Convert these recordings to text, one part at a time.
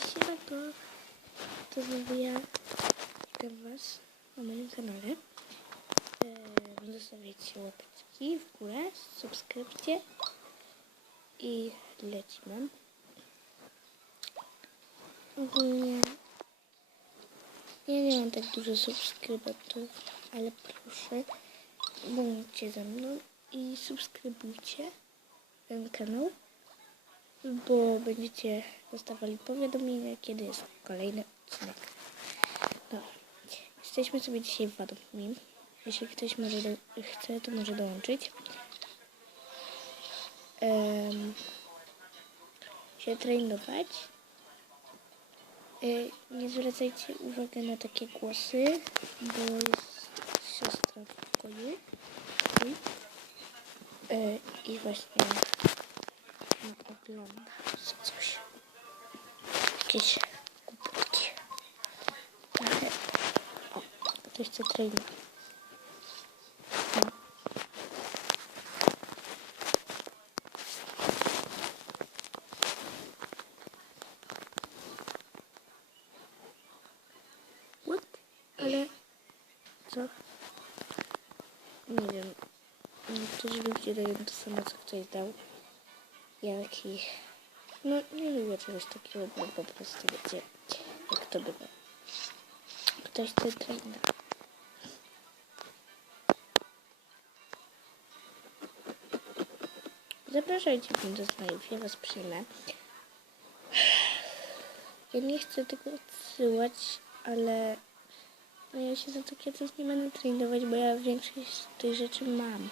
Siemanko, to znowu ja witam was na moim kanale. Eee, zostawiajcie w górę, subskrypcje i lecimy. Ogólnie ja nie mam tak dużo subskrybentów, ale proszę, bądźcie ze mną i subskrybujcie ten kanał bo będziecie dostawali powiadomienia, kiedy jest kolejny odcinek. No, jesteśmy sobie dzisiaj w Wadomim. Jeśli ktoś może chce, to może dołączyć. Um, się trenować. Y, nie zwracajcie uwagi na takie głosy, bo jest siostra w pokoju. Oj. Y, I właśnie no, ogląda coś. Jakieś głupotki. Ale... O, ktoś chce. No. What? Ale... Co? Nie wiem. Niektórzy ludzie dają to samo, co ktoś dał jakich... No, nie lubię czegoś takiego, bo po prostu wiecie, jak to bywa. Ktoś chce trenda. Zapraszajcie mnie do znajomych, ja was przyjmę. Ja nie chcę tego odsyłać, ale no ja się za takie coś nie będę trenować, bo ja większość tych rzeczy mam.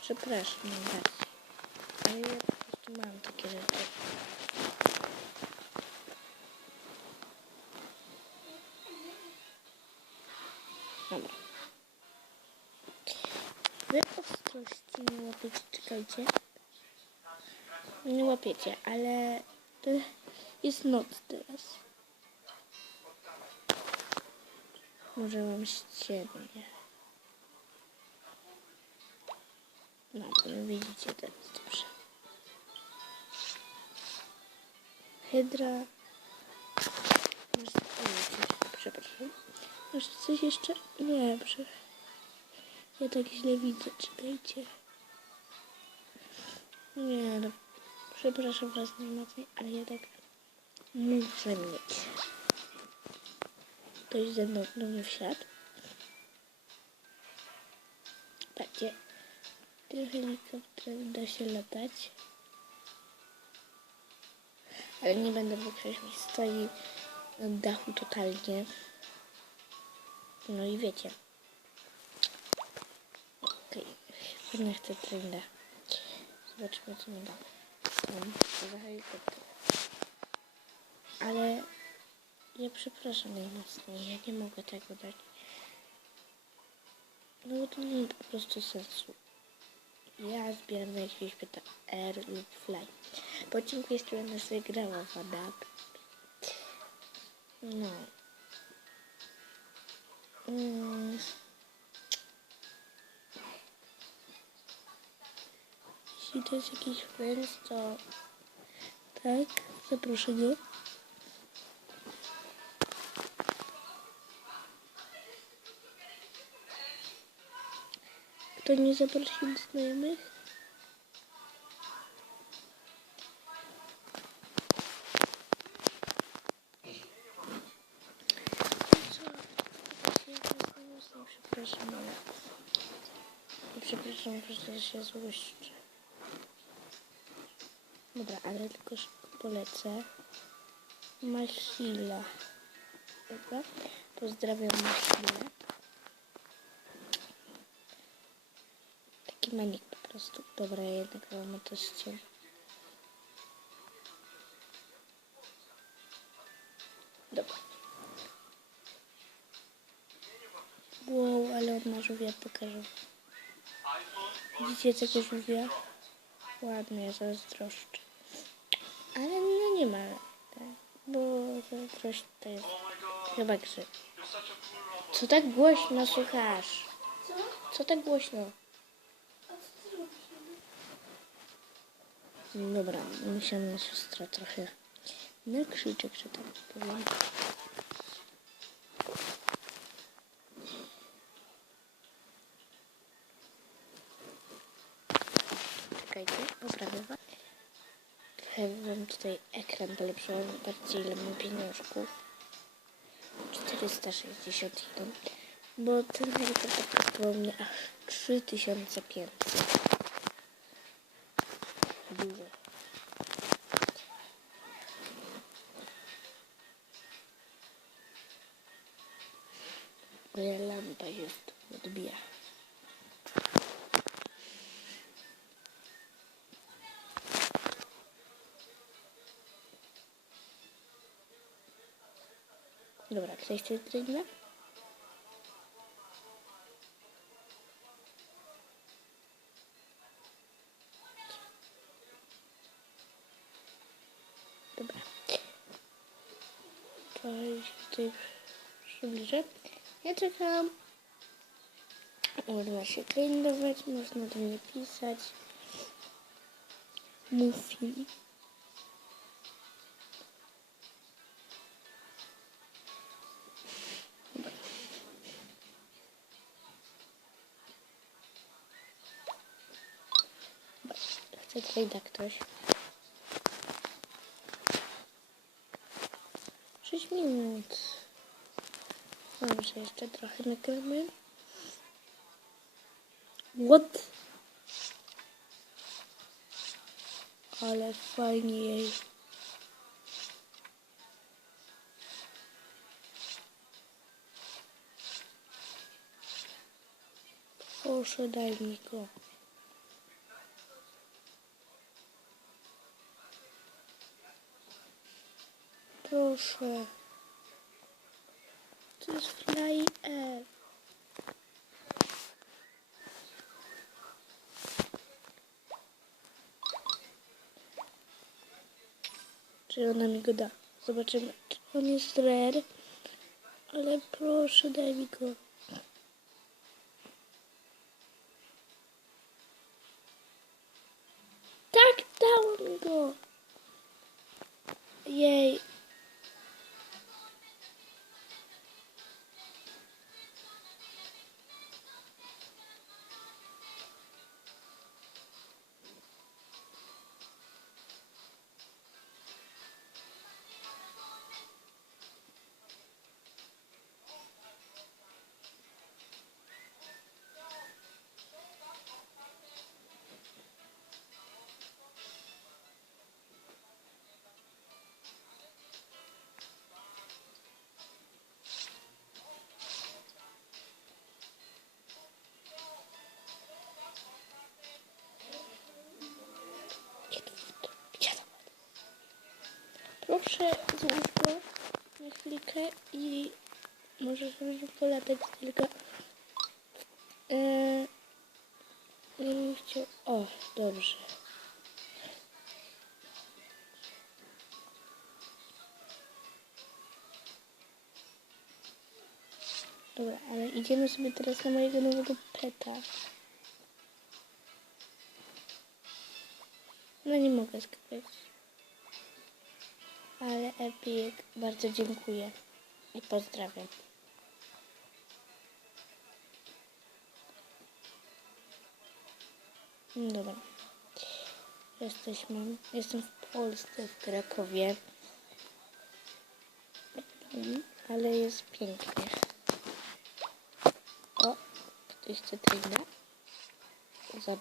Przepraszam Ale ja po prostu mam takie rzeczy. Dobra. Wy ostrości nie łapiecie, czekajcie. Nie łapiecie, ale jest noc teraz. Może mam ściemnie. No, to widzicie teraz dobrze. Hydra. Masz coś, przepraszam. Masz coś jeszcze? Nie, prze... Ja tak źle widzę, czekajcie. Nie, no. Przepraszam was najmocniej, ale ja tak muszę mieć. Ktoś ze mną do mnie wsiadł. Patrzcie. Tym helikopterem da się latać. Ale nie będę wykreślać stoi na dachu totalnie. No i wiecie. Okej, okay. nie chcę trenda. Zobaczmy co mi da. Ale ja przepraszam najmocniej, ja nie mogę tego dać. No bo to nie po prostu sensu. Ja zbieram na jakiegoś pyta R lub Fly. Po odcinku jest tu jedna sobie grała w Adapt. No. Mm. Jeśli to jest jakiś friends, to tak, zaproszenie. Kto nie zaprosił znajomych? Przepraszam, ale... Przepraszam, że się złoszczę. Dobra, ale tylko polecę. Masila. Dobra, pozdrawiam Masilę. Taki manik po prostu. Dobra, jednak mam to ściągnąć. Dobra. Wow, ale on ma żółwia, pokażę. Widzicie tego żółwia? Ładny, ja zazdroszczę. Ale no nie ma, tak, bo zazdrość to jest chyba grzyb. Co tak głośno słuchasz? Co tak głośno? A co ty robisz? Dobra, musiałam na siostrę trochę Na krzyczek, że tak powiem. Czekajcie, poprawię wam. Trochę wam tutaj ekran polepszyłem, bardziej ile mam pieniążków. 461. Bo ten helikopter kosztował mnie aż 3500. Moja lampa jest odbija. Dobra, chce drewna? Dobra. To się przybliżę. Ja czekam. Można się trendować, można do mnie pisać. Muffin. Chce trade ktoś. 6 minut. Dobrze, jeszcze trochę nagramy. What? Ale fajnie. Proszę, daj mi go. Proszę. To jest Fly Air. Czy ona mi go da? Zobaczymy, czy on jest rare. Ale proszę, daj mi go. Tak, dało mi go. Jej. Proszę złóż go na chwilkę i może polatać tylko. Eee, nie bym chciał. O, dobrze. Dobra, ale idziemy sobie teraz na mojego nowego peta. No nie mogę skakać. Ale Epic, bardzo dziękuję i pozdrawiam. Dobra. Jesteśmy, jestem w Polsce, w Krakowie. Ale jest pięknie. O, ktoś chce trina? Za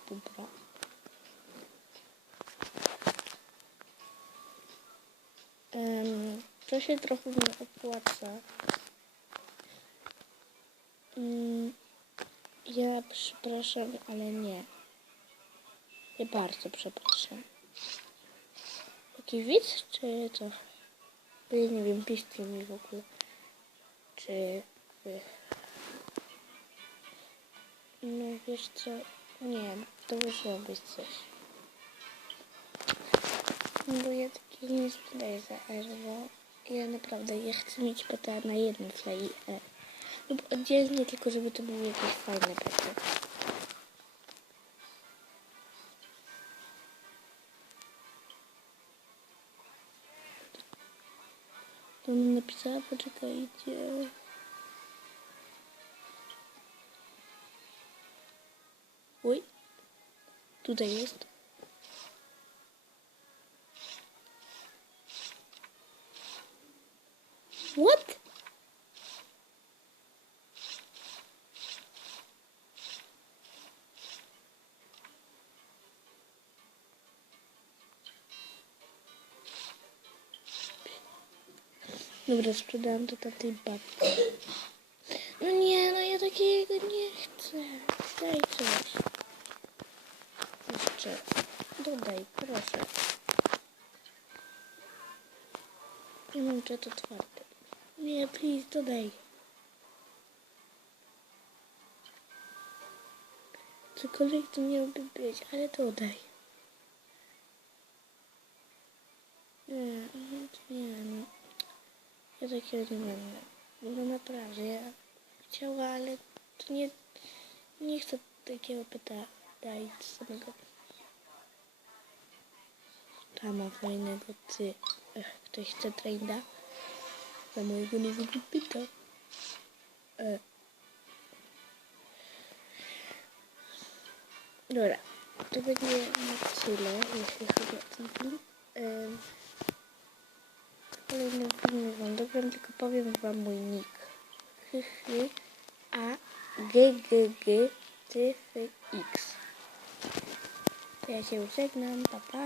to się trochę nie opłaca. Mm, ja przepraszam, ale nie. Ja bardzo przepraszam. Jaki widz, czy co? Bo ja nie wiem, piszcie mi w ogóle. Czy wy... No wiesz co? Nie, to wyszłoby coś. No bo ja takiego nie sprzedaję za ja naprawdę ja chcę mieć PTA na jednym fly E. Lub oddzielnie, tylko żeby to były jakieś fajne pety. To ona napisała, poczekajcie. Oj. Tutaj jest. What? Dobra, sprzedałam to tamtej babci. No nie, no ja takiego nie chcę. Daj coś. Jeszcze. Dodaj, proszę. Nie mam czy to twarde. Nie, please, dodaj. Cokolwiek to miałoby być, ale dodaj. Nie, no to nie, no. Ja takiego nie będę. No naprawdę, ja chciała, ale to nie, nie chcę takiego pyta dać samego. Tam ma fajnego ty. Ech, ktoś chce trenda? Za mojego nowego pyta. E. Dobra, to będzie na tyle, jeśli chodzi o ten film. Em, w kolejnym filmie wam dogram, tylko powiem wam mój nick. Hychy a g g g t f x. Ja się żegnam, pa pa.